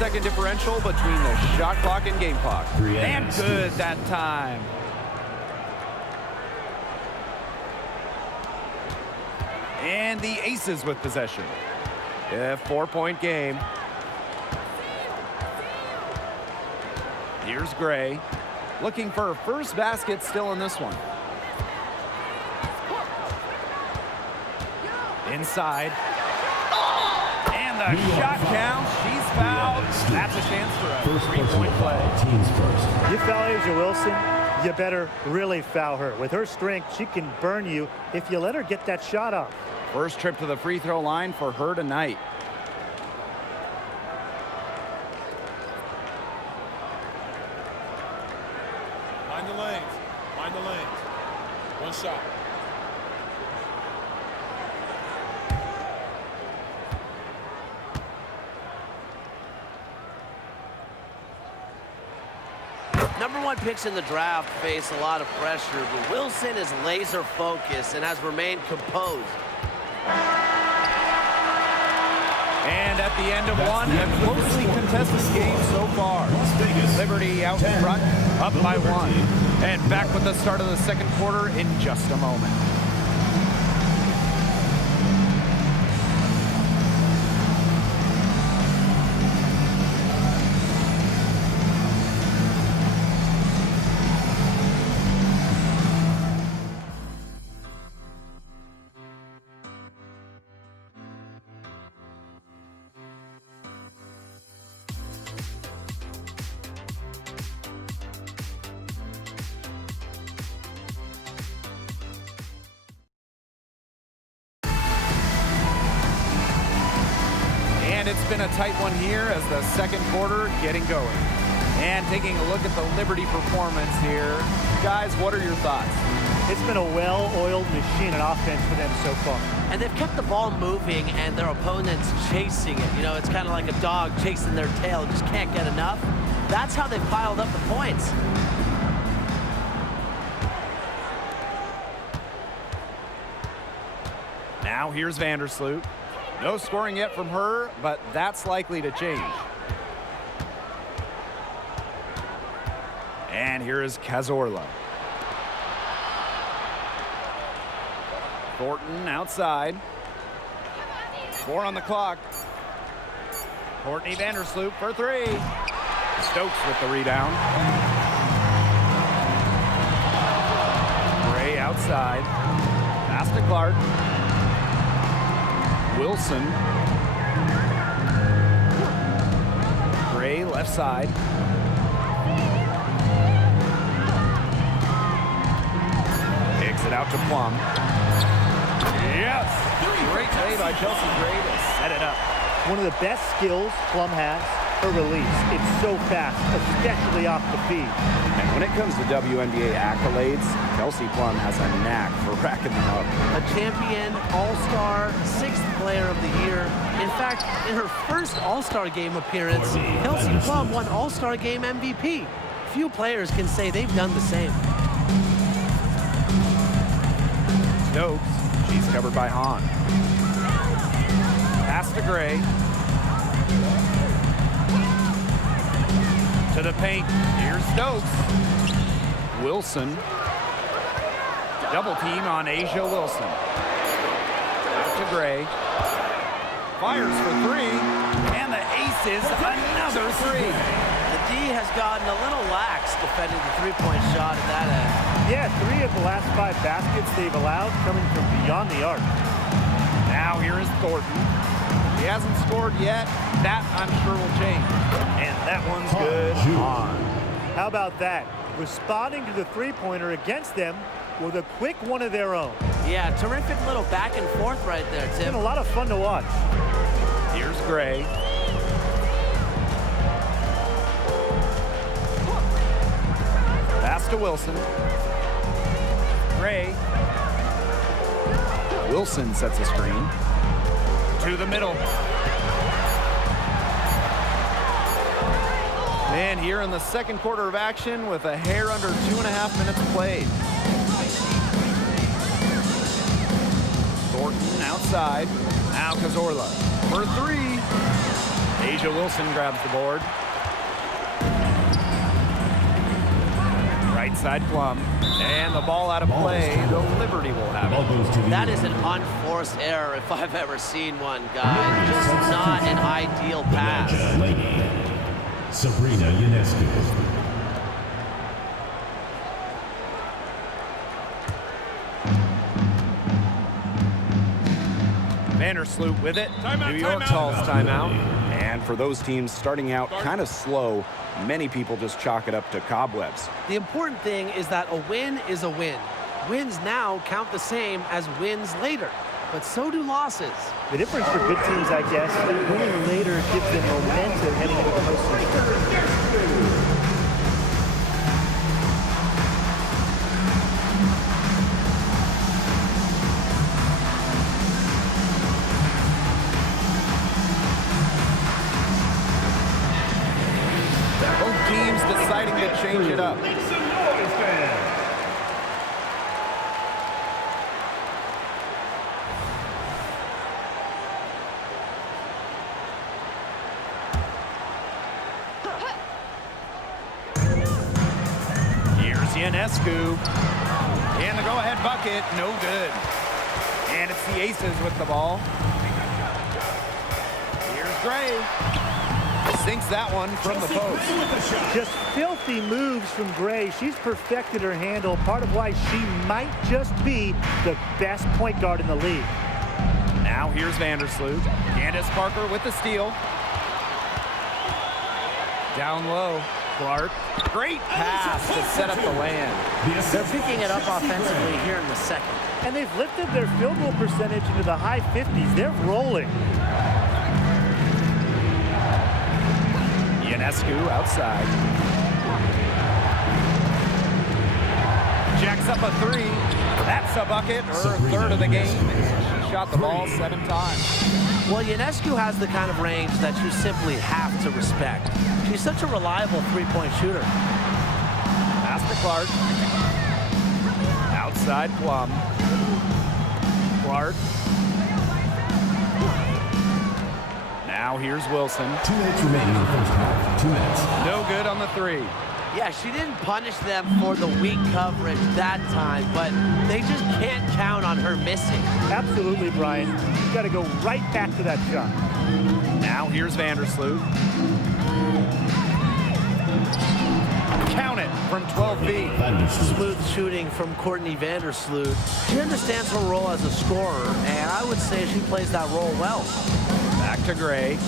10-second differential between the shot clock and game clock. And good that time. And the Aces with possession. A 4-point game. Here's Gray. Looking for her first basket still in this one. Inside. And the shot count. She's fouled. That's a chance for a three-point play. Teams first. You foul A'ja Wilson, you better really foul her. With her strength, she can burn you if you let her get that shot off. First trip to the free throw line for her tonight. Mind the lanes. Mind the lanes. One shot. #1 picks in the draft face a lot of pressure, but Wilson is laser focused and has remained composed. And at the end of one, a closely contested game so far. Liberty out in front, up by 1. And back with the start of the second quarter in just a moment. And it's been a tight one here as the second quarter getting going. And taking a look at the Liberty performance here. Guys, what are your thoughts? It's been a well-oiled machine on offense for them so far. And they've kept the ball moving and their opponents chasing it. You know, it's kind of like a dog chasing their tail, just can't get enough. That's how they piled up the points. Now here's Vandersloot. No scoring yet from her, but that's likely to change. And here is Cazorla. Thornton outside. 4 on the clock. Courtney Vandersloot for 3. Stokes with the rebound. Gray outside. Pass to Clark. Wilson. Gray left side. Kicks it out to Plum. Yes! Great play by Chelsea Gray to set it up. One of the best skills Plum has, her release. It's so fast, especially off the feed. And when it comes to WNBA accolades, Kelsey Plum has a knack for racking them up. A champion, all-star, 6th player of the year. In fact, in her first all-star game appearance, Kelsey Plum won all-star game MVP. Few players can say they've done the same. Stokes, she's covered by Hahn. Pass to Gray. To the paint, here's Stokes. Wilson. Double team on A'ja Wilson. Out to Gray. Fires for 3. And the Aces, another 3. The D has gotten a little lax defending the three-point shot at that end. Yeah, 3 of the last 5 baskets they've allowed coming from beyond the arc. Now here is Thornton. He hasn't scored yet. That, I'm sure, will change. And that one's good on. How about that? Responding to the three-pointer against them with a quick one of their own. Yeah, terrific little back and forth right there, It's Tim. been a lot of fun to watch. Here's Gray. Pass to Wilson. Gray. Wilson sets a screen. To the middle. And here in the second quarter of action with a hair under 2.5 minutes played. Thornton outside. Now Cazorla for 3. Asia Wilson grabs the board. Right side Plum. And the ball out of play. The Liberty will have it. That is an unforced error if I've ever seen one, guys. Just not an ideal pass. Sabrina Ionescu. Vandersloot with it. Timeout, New York timeout. calls timeout. And for those teams starting out kind of slow, many people just chalk it up to cobwebs. The important thing is that a win is a win. Wins now count the same as wins later, but so do losses. The difference for good teams, I guess, winning later gives them momentum heading into the postseason. Both teams deciding to change it up. Here's Ionescu. And the go-ahead bucket, no good. And it's the Aces with the ball. Here's Gray. Sinks that one from the post. Just filthy moves from Gray. She's perfected her handle, part of why she might just be the best point guard in the league. Now here's Vandersloot. Candace Parker with the steal. Down low, Clark. Great pass to set up the land. They're picking it up offensively here in the second. And they've lifted their field goal percentage into the high 50s. They're rolling. Ionescu outside. Jacks up a three. That's a bucket, her third of the game. She shot the ball 7 times. Well, Ionescu has the kind of range that you simply have to respect. She's such a reliable three-point shooter. Pass to Clark. Outside Plum. Clark. Now here's Wilson. 2 minutes remaining in the first half. 2 minutes. No good on the three. Yeah, she didn't punish them for the weak coverage that time, but they just can't count on her missing. Absolutely, Brian. You've got to go right back to that shot. Now here's Vandersloot. Count it from 12 feet. Smooth shooting from Courtney Vandersloot. She understands her role as a scorer, and I would say she plays that role well. Back to Gray.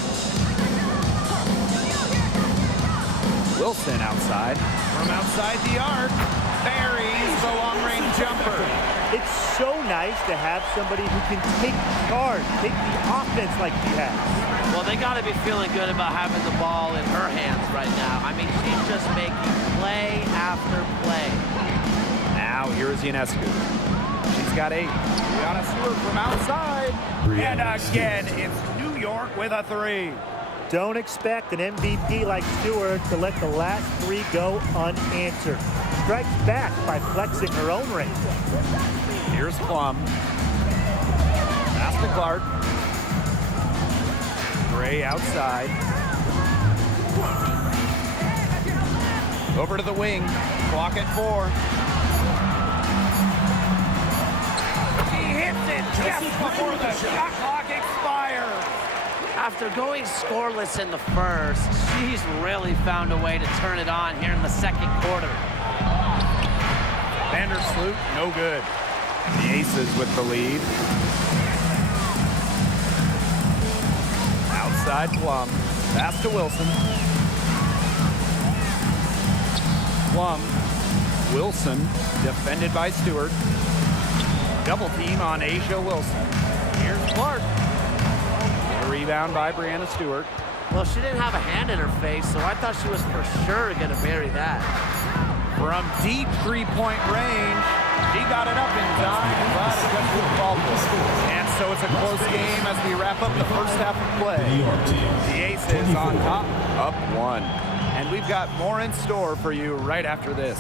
Wilson outside. From outside the arc, buries the long-range jumper. It's so nice to have somebody who can take charge, take the offense like she has. Well, they got to be feeling good about having the ball in her hands right now. I mean, she's just making play after play. Now here's Ionescu. She's got 8. Brianna Stewart from outside. And again, it's New York with a 3. Don't expect an MVP like Stewart to let the last 3 go unanswered. Strikes back by flexing her own range. Here's Plum. Pass to Clark. Gray outside. Over to the wing. Clock at 4. She hits it just before the shot clock expires. After going scoreless in the first, she's really found a way to turn it on here in the second quarter. Vandersloot, no good. The Aces with the lead. Outside Plum. Pass to Wilson. Plum. Wilson, defended by Stewart. Double team on Asia Wilson. Here's Clark. A rebound by Brianna Stewart. Well, she didn't have a hand in her face, so I thought she was for sure going to bury that. From deep three-point range, she got it up in time, but it just didn't fall for. And so it's a close game as we wrap up the first half of play. The Aces on top, up 1. And we've got more in store for you right after this.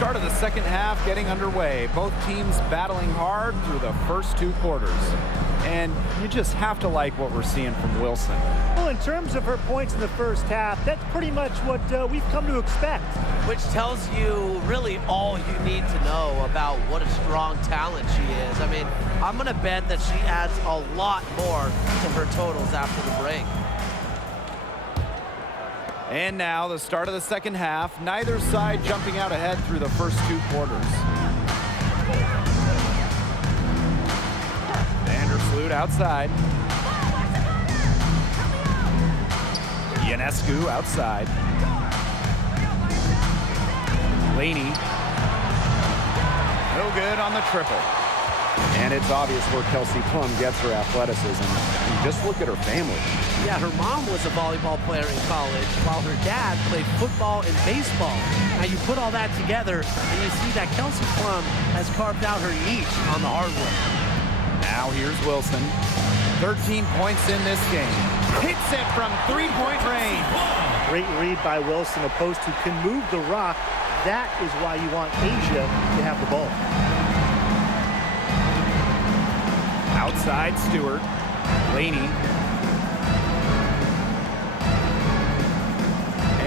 Start of the second half getting underway. Both teams battling hard through the first 2 quarters. And you just have to like what we're seeing from Wilson. Well, in terms of her points in the first half, that's pretty much what we've come to expect. Which tells you really all you need to know about what a strong talent she is. I mean, I'm going to bet that she adds a lot more to her totals after the break. And now the start of the second half. Neither side jumping out ahead through the first 2 quarters. Vandersloot outside. Ionescu outside. Laney. No good on the triple. And it's obvious where Kelsey Plum gets her athleticism. And just look at her family. Yeah, her mom was a volleyball player in college, while her dad played football and baseball. Now you put all that together, and you see that Kelsey Plum has carved out her niche on the hardwood. Now here's Wilson. 13 points in this game. Hits it from 3-point range. Great read by Wilson. A post who can move the rock. That is why you want Asia to have the ball. Outside Stewart. Laney.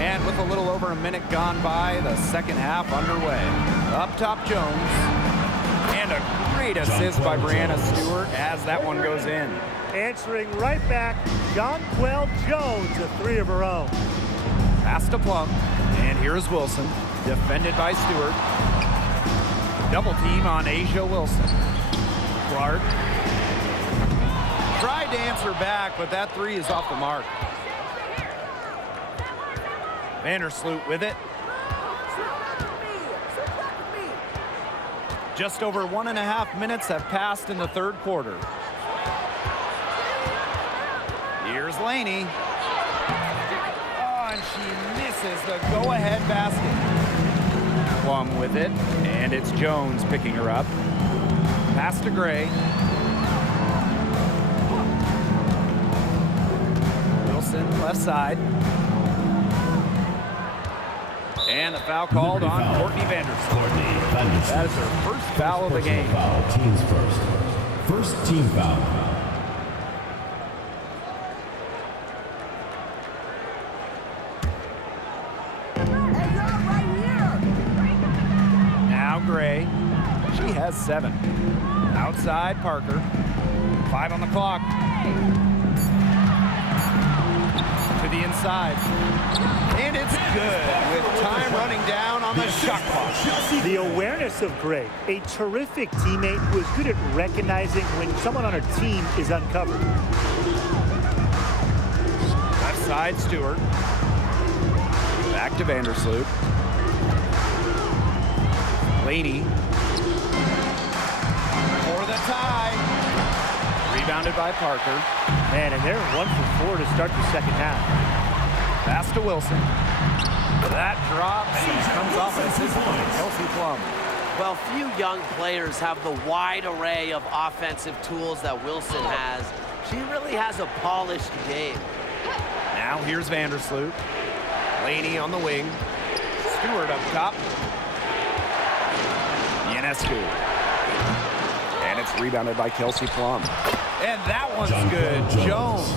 And with a little over a minute gone by, the second half underway. Up top Jones. And a great assist by Brianna Stewart as that one goes in. Answering right back, Jonquel Jones, a 3 of her own. Pass to Plum. And here's Wilson. Defended by Stewart. Double team on Asia Wilson. Clark. Tried to answer back, but that 3 is off the mark. Vandersloot with it. Just over 1.5 minutes have passed in the 3rd quarter. Here's Laney. Oh, and she misses the go-ahead basket. Plum with it, and it's Jones picking her up. Pass to Gray. Wilson, left side. And the foul called on Courtney Vandersloot. That is her first foul of the game. Foul, teams first. First team foul. Now Gray. She has 7. Outside Parker. 5 on the clock. To the inside. And it's good with time running down on the shot clock. The awareness of Gray, a terrific teammate who is good at recognizing when someone on her team is uncovered. Left side Stewart. Back to Vandersloot. Laney. For the tie. Rebounded by Parker. Man, and they're 1 for 4 to start the second half. Pass to Wilson. That drops and comes off an assist from Kelsey Plum. Well, few young players have the wide array of offensive tools that Wilson has. She really has a polished game. Now here's Vandersloot. Laney on the wing. Stewart up top. Ionescu. And it's rebounded by Kelsey Plum. And that one's good. Jones.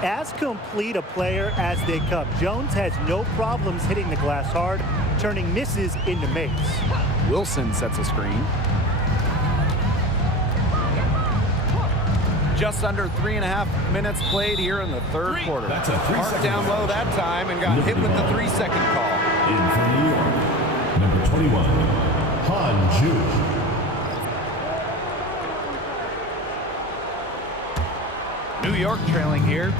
As complete a player as they come, Jones has no problems hitting the glass hard, turning misses into makes. Wilson sets a screen. Just under 3.5 minutes played here in the 3rd quarter. That's a 3-second Marked down low that time and got hit with the 3-second call. In for New York, number 21, Han Ju. New York trailing here.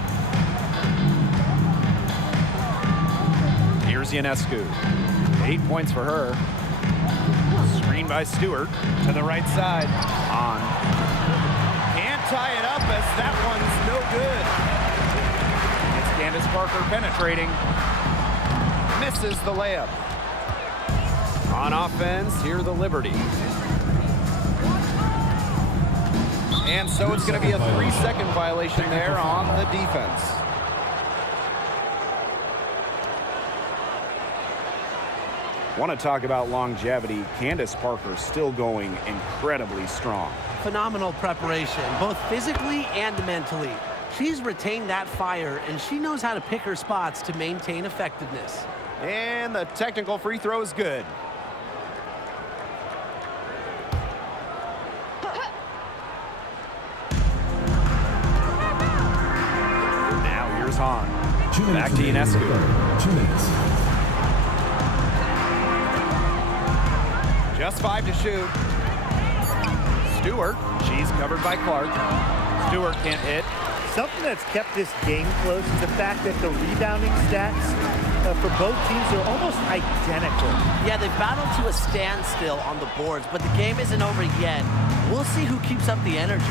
Here's Ionescu. 8 points for her. Screen by Stewart to the right side. On. Can't tie it up as that one's no good. It's Candace Parker penetrating. Misses the layup. On offense, here are the Liberty. And so it's going to be a 3-second violation there on the defense. Want to talk about longevity? Candace Parker still going incredibly strong. Phenomenal preparation, both physically and mentally. She's retained that fire, and she knows how to pick her spots to maintain effectiveness. And the technical free throw is good. Now here's Hahn. 2 minutes Back to remaining in the Ionescu. third. 2 minutes. Just 5 to shoot. Stewart, she's covered by Clark. Stewart can't hit. Something that's kept this game close is the fact that the rebounding stats for both teams are almost identical. Yeah, they battled to a standstill on the boards, but the game isn't over yet. We'll see who keeps up the energy.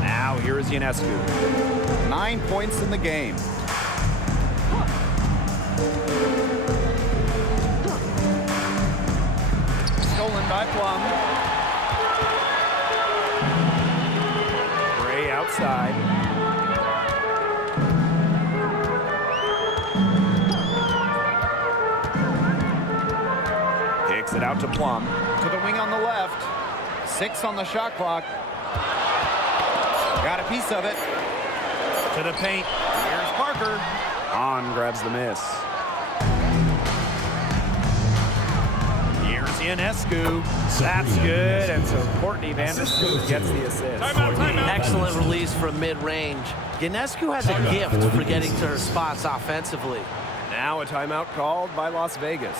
Now here is Ionescu. 9 points in the game. Stolen by Plum. Gray outside. Kicks it out to Plum. To the wing on the left. 6 on the shot clock. Got a piece of it. To the paint. Here's Parker. Hahn grabs the miss. Here's Ionescu. That's good. And so Courtney Vandersloot gets the assist. Excellent release from mid-range. Ionescu has a gift for getting to her spots offensively. Now a timeout called by Las Vegas.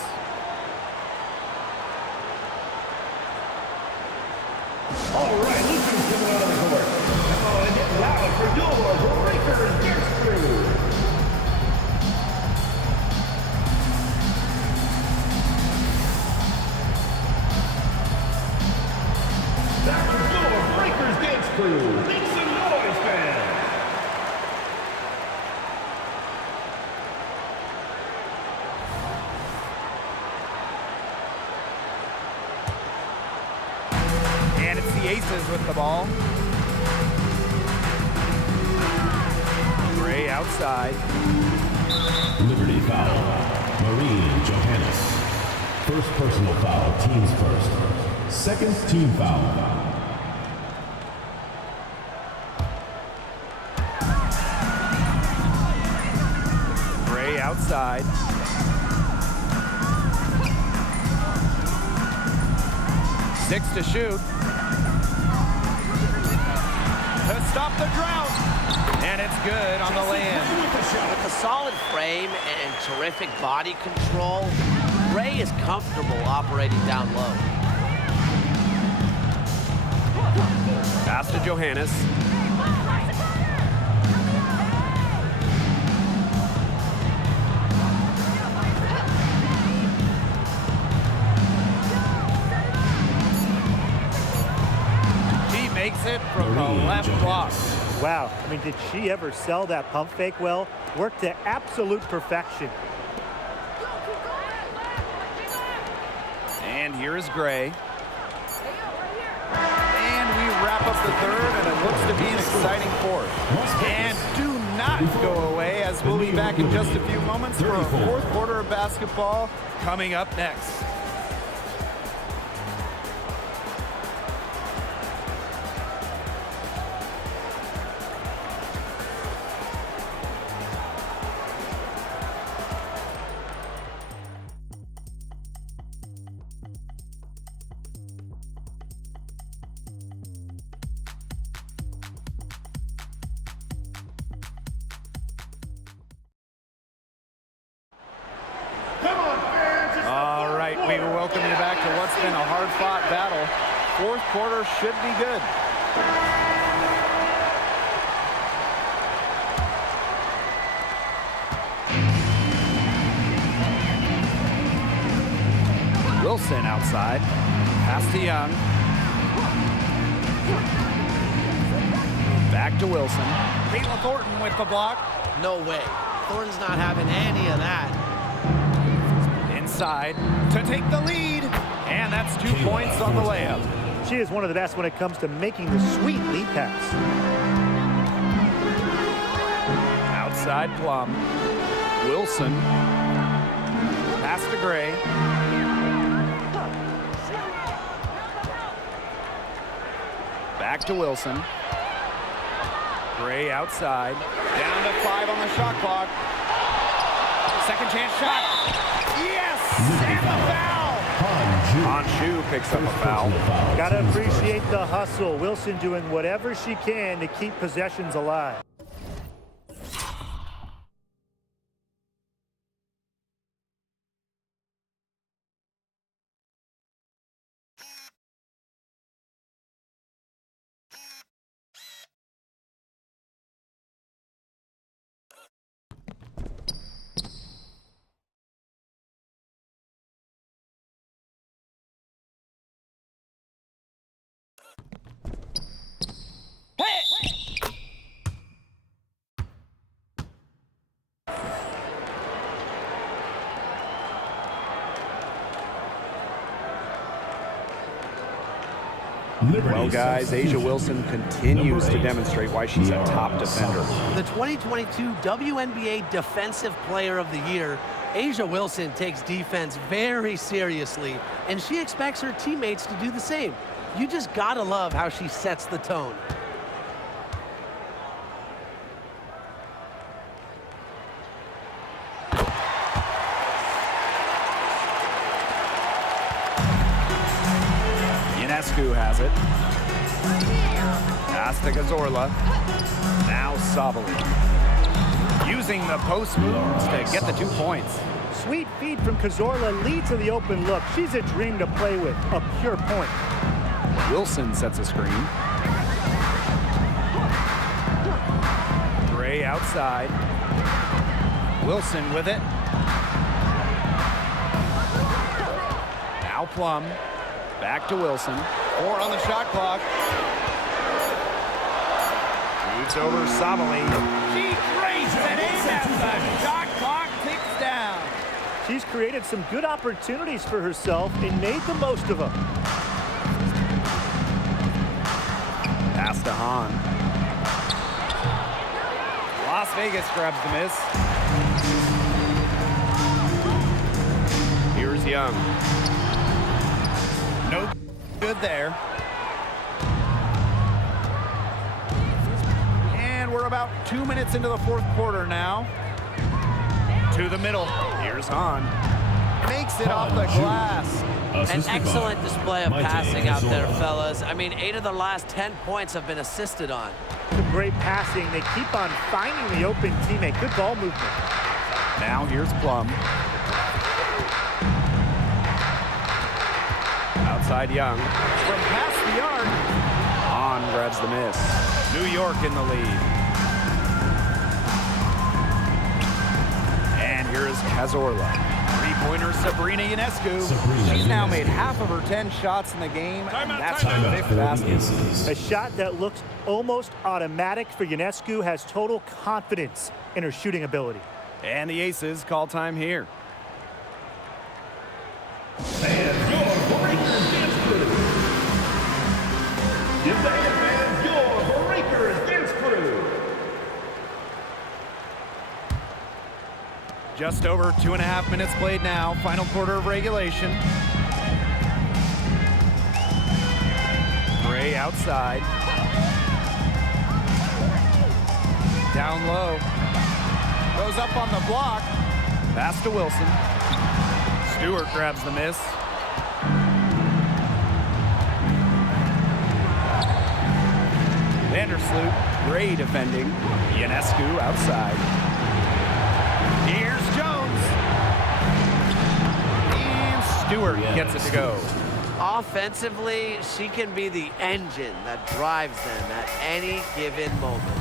All right, let's get it on the court. Come on, get loud for your Breakers Dance Crew. Back to your Breakers Dance Crew. Make some noise, fans. And it's the Aces with the ball. Gray outside. Liberty foul. Maureen Johannes. First personal foul, teams first. Second team foul. Gray outside. Six to shoot. To stop the drought. And it's good on the land. With a solid frame and terrific body control, Ray is comfortable operating down low. Pass to Johannes. She makes it from the left block. Wow, I mean, did she ever sell that pump fake well? Worked to absolute perfection. And here is Gray. And we wrap up the third, and it looks to be an exciting fourth. And do not go away, as we'll be back in just a few moments for a fourth quarter of basketball coming up next. All right, we welcome you back to what's been a hard-fought battle. Fourth quarter should be good. Wilson outside. Pass to Young. Back to Wilson. Caitlin Thornton with the block. No way. Thornton's not having any of that. Inside to take the lead. And that's 2 points on the layup. She is one of the best when it comes to making the sweet lead pass. Outside Plum. Wilson. Pass to Gray. Back to Wilson. Gray outside. Down to 5 on the shot clock. Second chance shot. Yes! And the foul! Honshu picks up a foul. Gotta appreciate the hustle. Wilson doing whatever she can to keep possessions alive. Well, guys, A'ja Wilson continues to demonstrate why she's a top defender. The 2022 WNBA Defensive Player of the Year, A'ja Wilson takes defense very seriously, and she expects her teammates to do the same. You just gotta love how she sets the tone. Ionescu has it. Pass to Cazorla. Now Sabally. Using the post moves to get the 2 points. Sweet feed from Cazorla leads to the open look. She's a dream to play with, a pure point. Wilson sets a screen. Gray outside. Wilson with it. Now Plum. Back to Wilson. 4 on the shot clock. Shoots over Sabally. She drains it in as the shot clock ticks down. She's created some good opportunities for herself and made the most of them. Pass to Hahn. Las Vegas grabs the miss. Here's Young. No good there. And we're about 2 minutes into the 4th quarter now. To the middle. Here's Hahn. Makes it off the glass. An excellent display of passing out there, fellas. I mean, 8 of the last 10 points have been assisted on. Some great passing. They keep on finding the open teammate. Good ball movement. Now here's Plum. Outside Young. From past the arc. Hahn grabs the miss. New York in the lead. And here is Cazorla. Three-pointer Sabrina Ionescu. She's now made half of her 10 shots in the game, and that's her 5th basket. A shot that looks almost automatic for Ionescu has total confidence in her shooting ability. And the Aces call time here. And your Breakers Dance Crew. Demand your Breakers Dance Crew. Just over 2.5 minutes played now. Final quarter of regulation. Gray outside. Down low. Goes up on the block. Pass to Wilson. Stewart grabs the miss. Vandersloot, Gray defending. Ionescu outside. Here's Jones. And Stewart gets it to go. Offensively, she can be the engine that drives them at any given moment.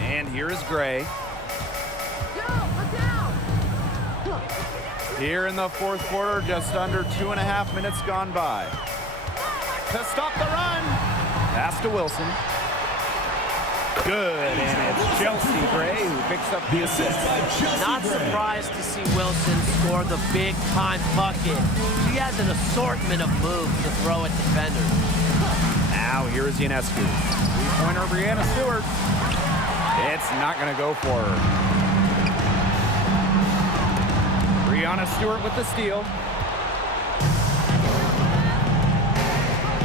And here is Gray. Here in the 4th quarter, just under 2.5 minutes gone by. To stop the run. Pass to Wilson. Good, and it's Chelsea Gray who picks up the assist. Not surprised to see Wilson score the big-time bucket. She has an assortment of moves to throw at defenders. Now here is Ionescu. Three-pointer Breanna Stewart. It's not going to go for her. Breanna Stewart with the steal.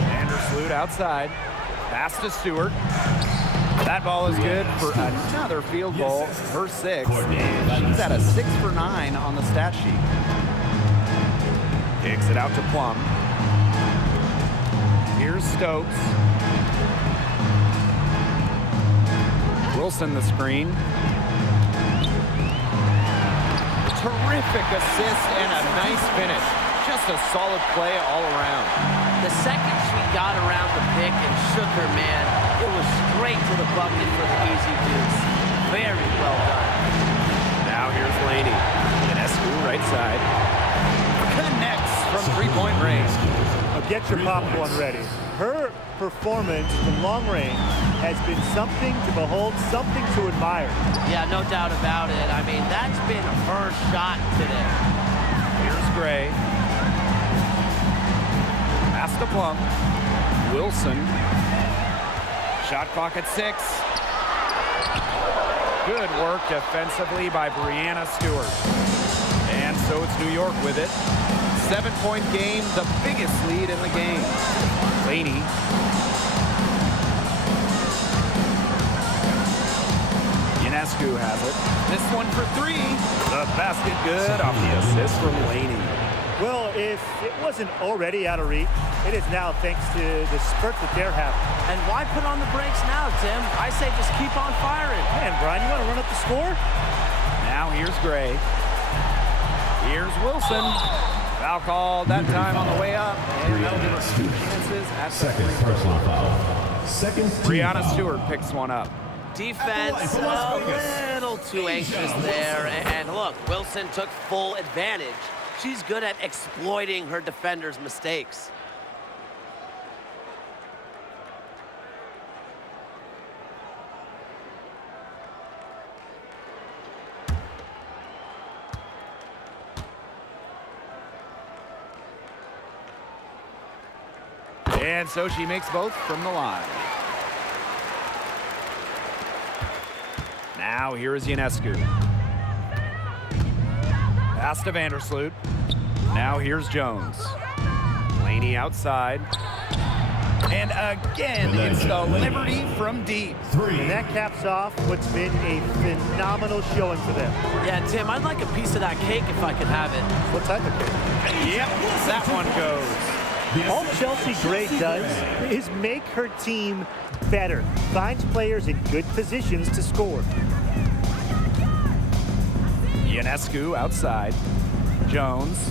Vandersloot outside. Pass to Stewart. That ball is good for another field goal, her 6th. And she's at a 6 for 9 on the stat sheet. Kicks it out to Plum. Here's Stokes. Wilson the screen. Terrific assist and a nice finish. Just a solid play all around. The second she got around the pick and shook her man, it was straight to the bucket for the easy deuce. Very well done. Now here's Laney. Ionescu right side. Connects from three-point range. Get your popcorn ready. Her performance from long range has been something to behold, something to admire. Yeah, no doubt about it. I mean, that's been her shot today. Here's Gray. Pass to Plum. Wilson. Shot clock at 6. Good work defensively by Breanna Stewart. And so it's New York with it. 7-point game, the biggest lead in the game. Laney. Ionescu has it. This one for 3. The basket good off the assist from Laney. Well, if it wasn't already out of reach, it is now thanks to the spurt that they're having. And why put on the brakes now, Tim? I say just keep on firing. Man, Brian, you want to run up the score? Now here's Gray. Here's Wilson. Foul called that time on the way up. And that'll give us 2 chances at the Second personal foul. Second team Breanna foul. Stewart picks one up. Defense a little too anxious there. And look, Wilson took full advantage. She's good at exploiting her defenders' mistakes. And so she makes both from the line. Now here is Ionescu. Pass to Vandersloot. Now here's Jones. Laney outside. And again, it's the Liberty from deep. And that caps off what's been a phenomenal showing for them. Yeah, Tim, I'd like a piece of that cake if I could have it. What type of cake? Yep, that one goes. All Chelsea Gray does is make her team better. Finds players in good positions to score. Ionescu outside. Jones.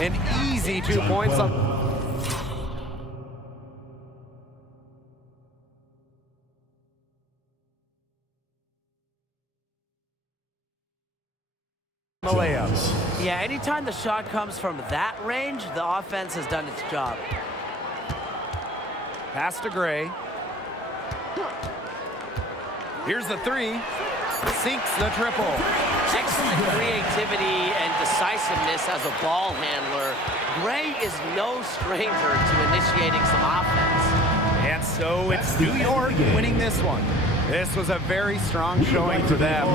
An easy 2 points on. The layups. Yeah, anytime the shot comes from that range, the offense has done its job. Pass to Gray. Here's the 3. Sinks the triple. Excellent creativity and decisiveness as a ball handler. Gray is no stranger to initiating some offense. And so it's New York winning this one. This was a very strong showing for them.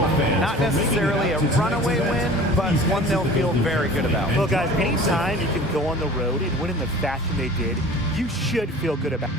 Not necessarily a runaway win, but one they'll feel very good about. Well, guys, anytime you can go on the road and win in the fashion they did, you should feel good about it.